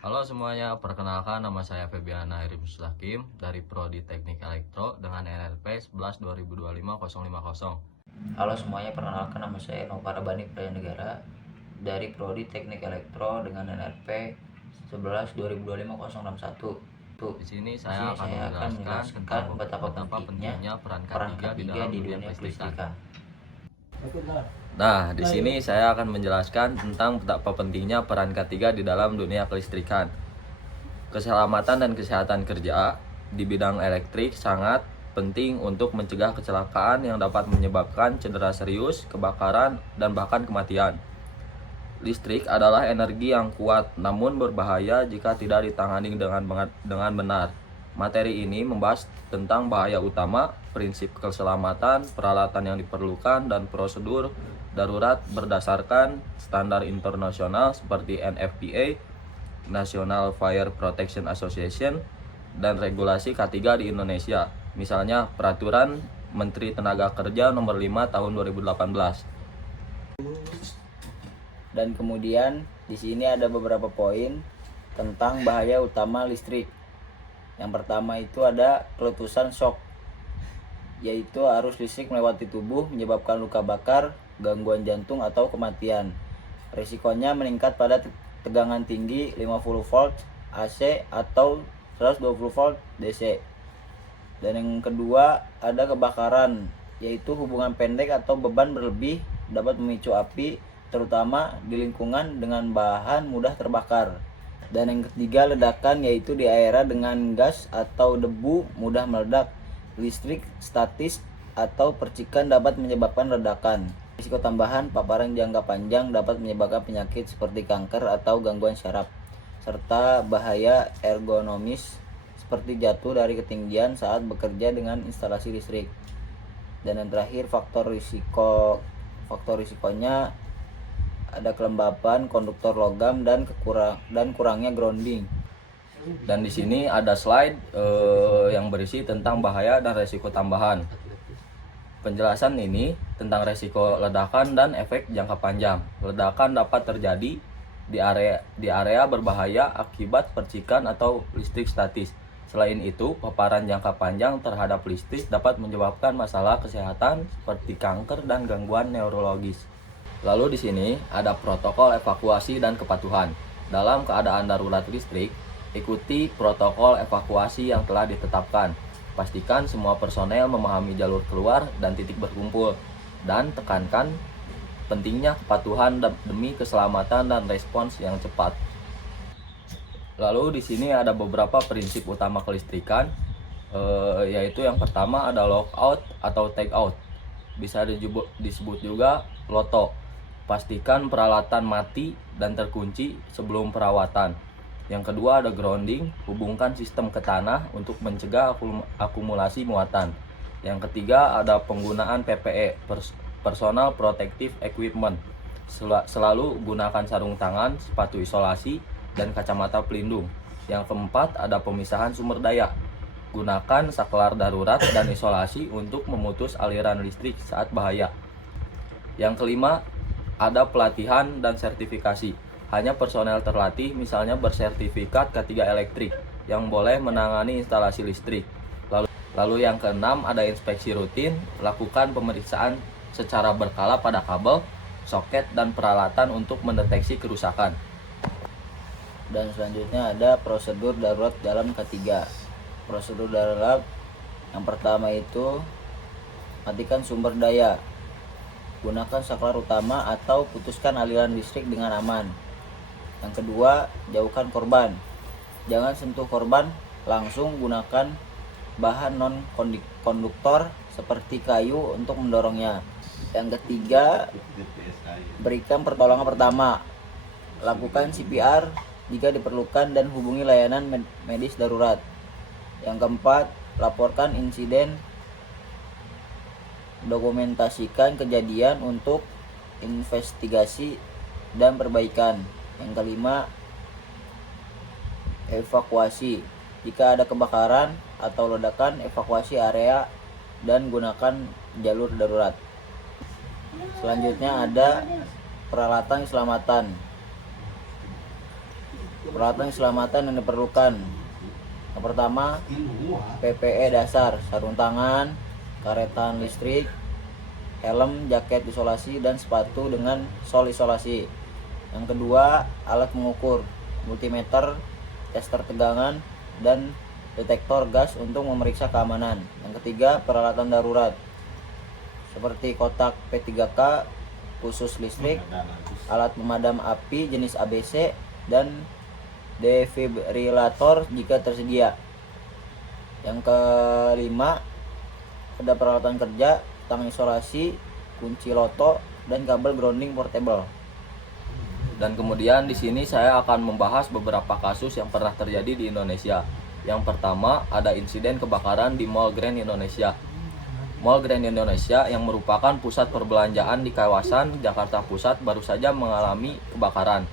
Halo semuanya, perkenalkan nama saya Febiana Irim Mustaqim dari Prodi Teknik Elektro dengan NRP 11 2025 050. Halo semuanya, perkenalkan nama saya Nova Rabani Prayanegara dari Prodi Teknik Elektro dengan NRP 11 2025 061. Di sini saya akan menjelaskan tentang betapa pentingnya peran K3 di dalam dunia kelistrikan. Nah, di sini saya akan menjelaskan tentang betapa pentingnya peran K3 di dalam dunia kelistrikan. Keselamatan dan kesehatan kerja di bidang elektrik sangat penting untuk mencegah kecelakaan yang dapat menyebabkan cedera serius, kebakaran, dan bahkan kematian. Listrik adalah energi yang kuat namun berbahaya jika tidak ditangani dengan benar. Materi ini membahas tentang bahaya utama, prinsip keselamatan, peralatan yang diperlukan, dan prosedur darurat berdasarkan standar internasional seperti NFPA, National Fire Protection Association, dan regulasi K3 di Indonesia. Misalnya Peraturan Menteri Tenaga Kerja Nomor 5 Tahun 2018. Dan kemudian di sini ada beberapa poin tentang bahaya utama listrik. Yang pertama itu ada keletusan shock, yaitu arus listrik melewati tubuh menyebabkan luka bakar, gangguan jantung atau kematian. Risikonya meningkat pada tegangan tinggi 50 volt AC atau 120 volt DC. Dan yang kedua ada kebakaran, yaitu hubungan pendek atau beban berlebih dapat memicu api, terutama di lingkungan dengan bahan mudah terbakar. Dan yang ketiga ledakan, yaitu di area dengan gas atau debu mudah meledak. Listrik statis atau percikan dapat menyebabkan ledakan. Risiko tambahan, paparan jangka panjang dapat menyebabkan penyakit seperti kanker atau gangguan syaraf, serta bahaya ergonomis seperti jatuh dari ketinggian saat bekerja dengan instalasi listrik. Dan yang terakhir faktor risikonya ada kelembapan konduktor logam dan kurangnya grounding. Dan di sini ada slide yang berisi tentang bahaya dan resiko tambahan. Penjelasan ini tentang resiko ledakan dan efek jangka panjang. Ledakan dapat terjadi di area berbahaya akibat percikan atau listrik statis. Selain itu, paparan jangka panjang terhadap listrik dapat menyebabkan masalah kesehatan seperti kanker dan gangguan neurologis. Lalu di sini ada protokol evakuasi dan kepatuhan. Dalam keadaan darurat listrik, ikuti protokol evakuasi yang telah ditetapkan. Pastikan semua personel memahami jalur keluar dan titik berkumpul, dan tekankan pentingnya kepatuhan demi keselamatan dan respons yang cepat. Lalu di sini ada beberapa prinsip utama kelistrikan, yaitu yang pertama ada lockout atau take out. Bisa disebut juga loto. Pastikan peralatan mati dan terkunci sebelum perawatan. Yang kedua ada grounding, hubungkan sistem ke tanah untuk mencegah akumulasi muatan. Yang ketiga ada penggunaan PPE, Personal Protective Equipment. Selalu gunakan sarung tangan, sepatu isolasi, dan kacamata pelindung. Yang keempat ada pemisahan sumber daya. Gunakan saklar darurat dan isolasi untuk memutus aliran listrik saat bahaya. Yang kelima ada pelatihan dan sertifikasi. Hanya personel terlatih, misalnya bersertifikat K3 elektrik, yang boleh menangani instalasi listrik. Lalu yang keenam ada inspeksi rutin. Lakukan pemeriksaan secara berkala pada kabel, soket, dan peralatan untuk mendeteksi kerusakan. Dan selanjutnya ada prosedur darurat dalam K3. Prosedur darurat yang pertama itu matikan sumber daya. Gunakan saklar utama atau putuskan aliran listrik dengan aman. Yang kedua, jauhkan korban. Jangan sentuh korban langsung, gunakan bahan non konduktor seperti kayu untuk mendorongnya. Yang ketiga, berikan pertolongan pertama. Lakukan CPR jika diperlukan dan hubungi layanan medis darurat. Yang keempat, laporkan insiden, dokumentasikan kejadian untuk investigasi dan perbaikan. Yang kelima, evakuasi. Jika ada kebakaran atau ledakan, evakuasi area dan gunakan jalur darurat. Selanjutnya ada peralatan keselamatan. Peralatan keselamatan yang diperlukan. Yang pertama, PPE dasar, sarung tangan, karetan listrik, helm, jaket isolasi, dan sepatu dengan sol isolasi. Yang kedua, alat mengukur, multimeter, tester tegangan, dan detektor gas untuk memeriksa keamanan. Yang ketiga, peralatan darurat seperti kotak P3K khusus listrik, alat pemadam api jenis ABC, dan defibrilator jika tersedia. Yang kelima, ada peralatan kerja, tang isolasi, kunci loto, dan kabel grounding portable. Dan kemudian di sini saya akan membahas beberapa kasus yang pernah terjadi di Indonesia. Yang pertama, ada insiden kebakaran di Mall Grand Indonesia. Mall Grand Indonesia yang merupakan pusat perbelanjaan di kawasan Jakarta Pusat baru saja mengalami kebakaran.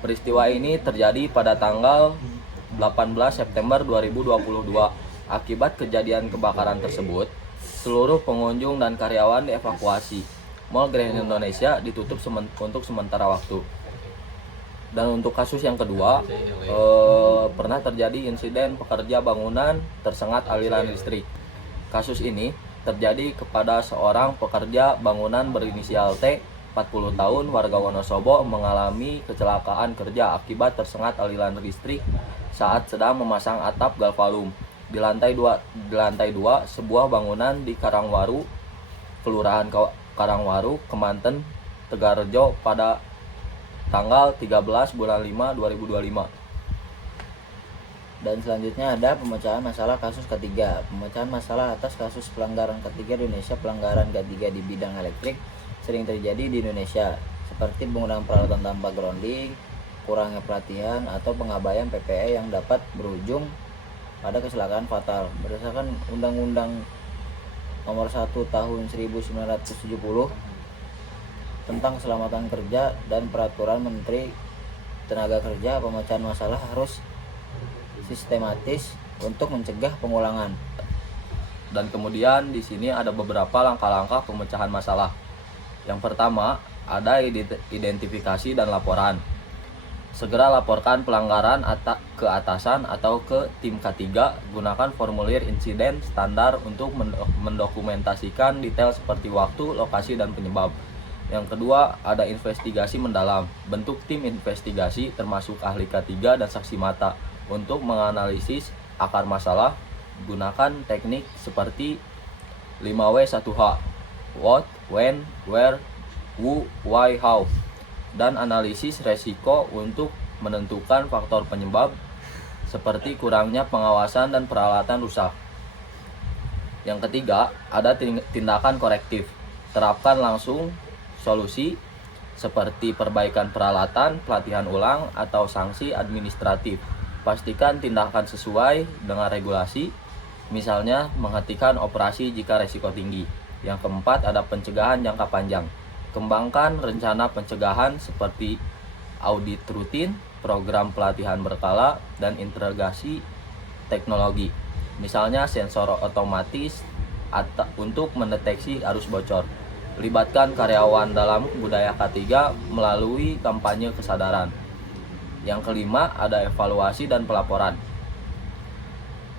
Peristiwa ini terjadi pada tanggal 18 September 2022. Akibat kejadian kebakaran tersebut, seluruh pengunjung dan karyawan dievakuasi. Mall Grand Indonesia ditutup untuk sementara waktu. Dan untuk kasus yang kedua, pernah terjadi insiden pekerja bangunan tersengat aliran listrik. Kasus ini terjadi kepada seorang pekerja bangunan berinisial T, 40 tahun, warga Wonosobo, mengalami kecelakaan kerja akibat tersengat aliran listrik saat sedang memasang atap galvalum di lantai 2 sebuah bangunan di Karangwaru, Kelurahan Karangwaru, Kemanten, Tegarrejo pada tanggal 13 bulan 5 2025. Dan selanjutnya ada pemecahan masalah kasus ketiga. Pemecahan masalah atas kasus pelanggaran ketiga di Indonesia. Pelanggaran ketiga di bidang elektrik sering terjadi di Indonesia, seperti penggunaan peralatan tanpa grounding, kurangnya pelatihan, atau pengabaian PPE yang dapat berujung pada kecelakaan fatal. Berdasarkan Undang-Undang Nomor 1 Tahun 1970 tentang keselamatan kerja dan Peraturan Menteri Tenaga Kerja, pemecahan masalah harus sistematis untuk mencegah pengulangan. Dan kemudian di sini ada beberapa langkah-langkah pemecahan masalah. Yang pertama, ada identifikasi dan laporan. Segera laporkan pelanggaran ke atasan atau ke tim K3. Gunakan formulir insiden standar untuk mendokumentasikan detail seperti waktu, lokasi, dan penyebab. Yang kedua, ada investigasi mendalam. Bentuk tim investigasi termasuk ahli K3 dan saksi mata untuk menganalisis akar masalah. Gunakan teknik seperti 5W1H. What, when, where, who, why, how. Dan analisis resiko untuk menentukan faktor penyebab seperti kurangnya pengawasan dan peralatan rusak. Yang ketiga, ada tindakan korektif. Terapkan langsung solusi seperti perbaikan peralatan, pelatihan ulang, atau sanksi administratif. Pastikan tindakan sesuai dengan regulasi, misalnya menghentikan operasi jika risiko tinggi. Yang keempat, ada pencegahan jangka panjang. Kembangkan rencana pencegahan seperti audit rutin, program pelatihan berkala, dan integrasi teknologi. Misalnya sensor otomatis untuk mendeteksi arus bocor. Libatkan karyawan dalam budaya K3 melalui kampanye kesadaran. Yang kelima, ada evaluasi dan pelaporan.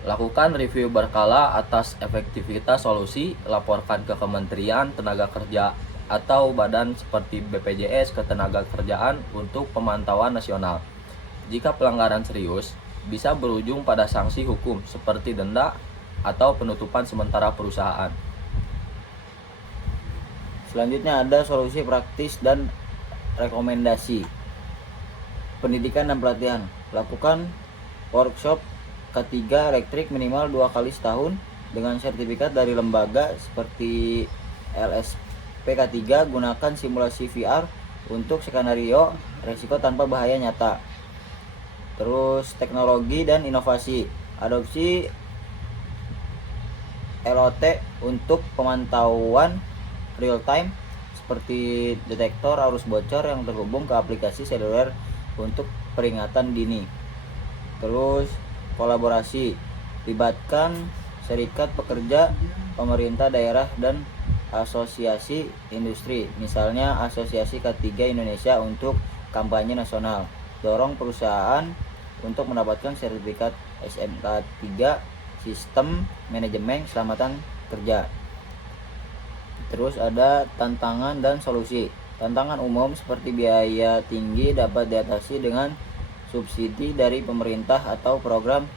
Lakukan review berkala atas efektivitas solusi, laporkan ke Kementerian Tenaga Kerja atau badan seperti BPJS Ketenagakerjaan untuk pemantauan nasional. Jika pelanggaran serius, bisa berujung pada sanksi hukum seperti denda atau penutupan sementara perusahaan. Selanjutnya ada solusi praktis dan rekomendasi. Pendidikan dan pelatihan. Lakukan workshop K3 elektrik minimal 2 kali setahun dengan sertifikat dari lembaga seperti LSP K3. Gunakan simulasi VR untuk skenario resiko tanpa bahaya nyata. Terus teknologi dan inovasi. Adopsi LOT untuk pemantauan real time seperti detektor arus bocor yang terhubung ke aplikasi seluler untuk peringatan dini. Terus kolaborasi, libatkan serikat pekerja, pemerintah daerah, dan asosiasi industri, misalnya Asosiasi K3 Indonesia untuk kampanye nasional. dorong perusahaan untuk mendapatkan sertifikat SMK 3 Sistem Manajemen Keselamatan Kerja. Terus ada tantangan dan solusi. Tantangan umum seperti biaya tinggi dapat diatasi dengan subsidi dari pemerintah atau program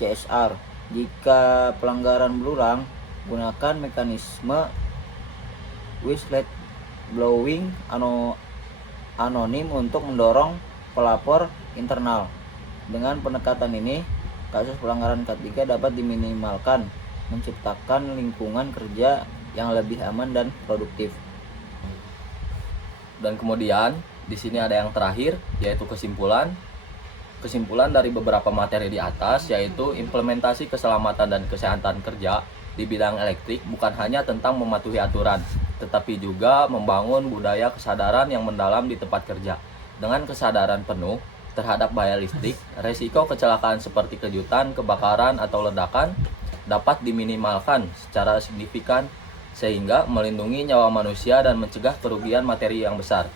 CSR. Jika pelanggaran berulang, gunakan mekanisme whistleblowing anonim untuk mendorong pelapor internal. Dengan pendekatan ini, kasus pelanggaran K3 dapat diminimalkan, menciptakan lingkungan kerja yang lebih aman dan produktif. Dan kemudian di sini ada yang terakhir, yaitu kesimpulan. Kesimpulan dari beberapa materi di atas yaitu implementasi keselamatan dan kesehatan kerja di bidang elektrik bukan hanya tentang mematuhi aturan, tetapi juga membangun budaya kesadaran yang mendalam di tempat kerja. Dengan kesadaran penuh terhadap bahaya listrik, resiko kecelakaan seperti kejutan, kebakaran, atau ledakan dapat diminimalkan secara signifikan sehingga melindungi nyawa manusia dan mencegah kerugian materi yang besar.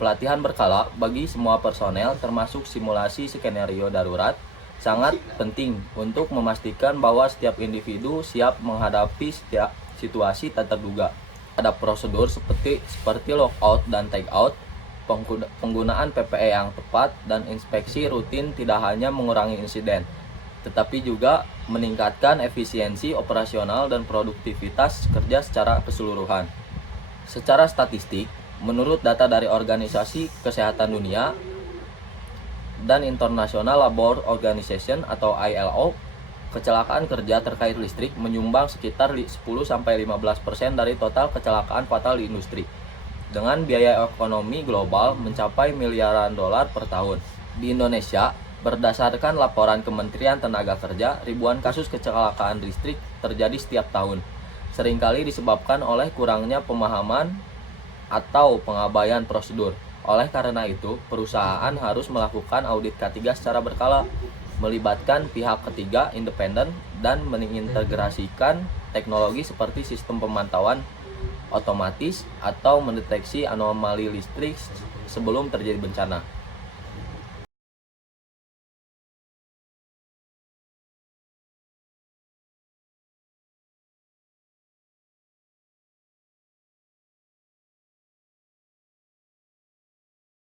Pelatihan berkala bagi semua personel termasuk simulasi skenario darurat sangat penting untuk memastikan bahwa setiap individu siap menghadapi setiap situasi tak terduga. Ada prosedur seperti lockout dan takeout, penggunaan PPE yang tepat, dan inspeksi rutin tidak hanya mengurangi insiden, tetapi juga meningkatkan efisiensi operasional dan produktivitas kerja secara keseluruhan. Secara statistik, menurut data dari Organisasi Kesehatan Dunia dan International Labour Organization atau ILO, kecelakaan kerja terkait listrik menyumbang sekitar 10-15% dari total kecelakaan fatal di industri, dengan biaya ekonomi global mencapai miliaran dolar per tahun. Di Indonesia, berdasarkan laporan Kementerian Tenaga Kerja, ribuan kasus kecelakaan listrik terjadi setiap tahun, seringkali disebabkan oleh kurangnya pemahaman atau pengabaian prosedur. Oleh karena itu, perusahaan harus melakukan audit K3 secara berkala, melibatkan pihak ketiga independen, dan mengintegrasikan teknologi seperti sistem pemantauan otomatis atau mendeteksi anomali listrik sebelum terjadi bencana.